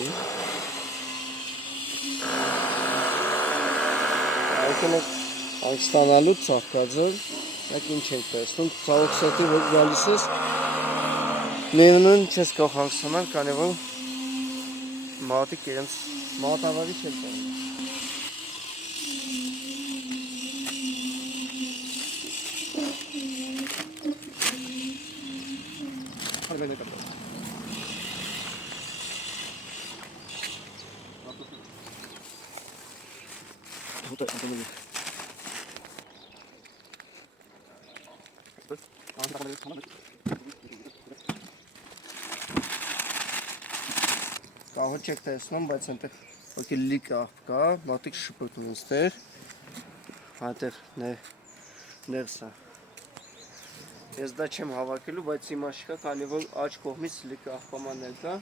Մինոթի։ Այսինքն Ակստանալու ծաղկածը մեկ ինչ ենք տեսնում, ծաղոք սետի որ գալիս ես նույն չես կարող հանգստանալ, քանի որ մարդիկ իրենց մատավարի չեն տանում։ Կահոտ չեք տեսնում, բայց այնտեղ ոքի լիք կա, մարդիկ շպրտում ստեղ, այնտեղ ներսա։ Ես դա չեմ հավաքելու, բայց հիմա չկա, քանի որ աջ կողմից լիք աղբամաններ կա։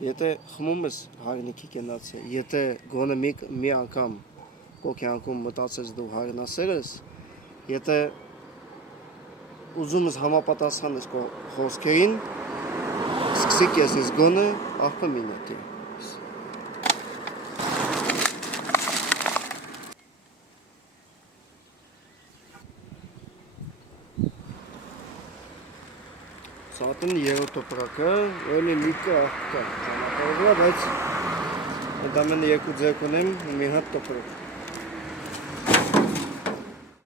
Եթե խմում ես հարնիկի կենացը, եթե գոնը մի անգամ քո կյանքում մտածես դու հարնասեր ես, եթե ուզում ես համապատասխանես քո խոսքերին, սկսի քեզնից գոնը աղբը մինոթի։ Սատն երրորդ տոպրակը, էլի լիքը աղբ կա, ճանապարհը, բայց ընդամենը երկու ձեռք ունեմ ու մի հատ տոպրակ։